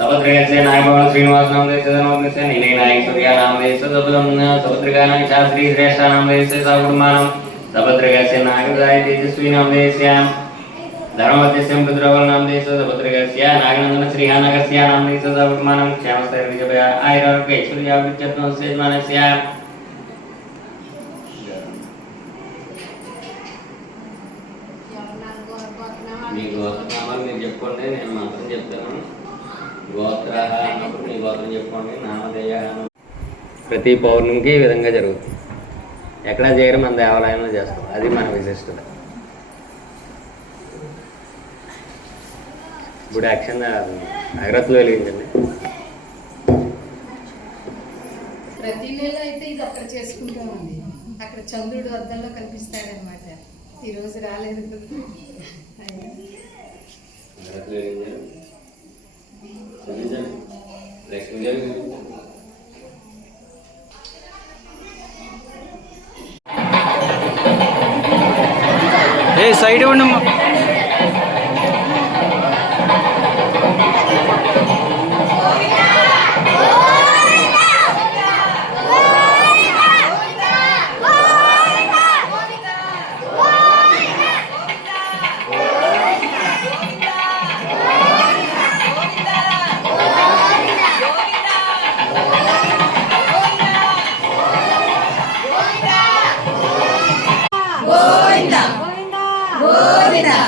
सभद्रगस्य नायभवन श्रीनिवास नाम देशे नवग्रस्य नीले नायक सूर्या नाम देशे सभद्रगा नायक शास्त्री श्रेष्ठ नाम देशे साकुमानम सभद्रगस्य नागदाय तेजस्वी नाम देशे धर्मवत्यस्य पुत्रवल नाम देशे सभद्रगस्य नागनंदन श्रीहानगस्य नाम देशे साकुमानम श्यामस्तर विजय आयुर्वेद ऐश्वर्य विचत्नो सेजमानस्य మీ గోత్రనామాలు మీరు చెప్పుకోండి, నేను మంత్రం చెప్తాను. గోత్ర అన్నప్పుడు మీ గోత్రం చెప్పుకోండి. నామధేయ ప్రతి పౌర్ణమికి ఈ విధంగా జరుగుతుంది. ఎక్కడ చేయడం మన దేవాలయంలో చేస్తాం, అది మన విశిష్టత. ఇప్పుడు యాక్షన్ అగరత్తులు వెలిగించండి. ప్రతి నెల అయితే ఇది అక్కడ చేసుకుంటామండి. అక్కడ చంద్రుడు అద్దంలో కనిపిస్తాడనమాట. ఈరోజు రాలేదు. సైడ్ ఉండి గోవిందా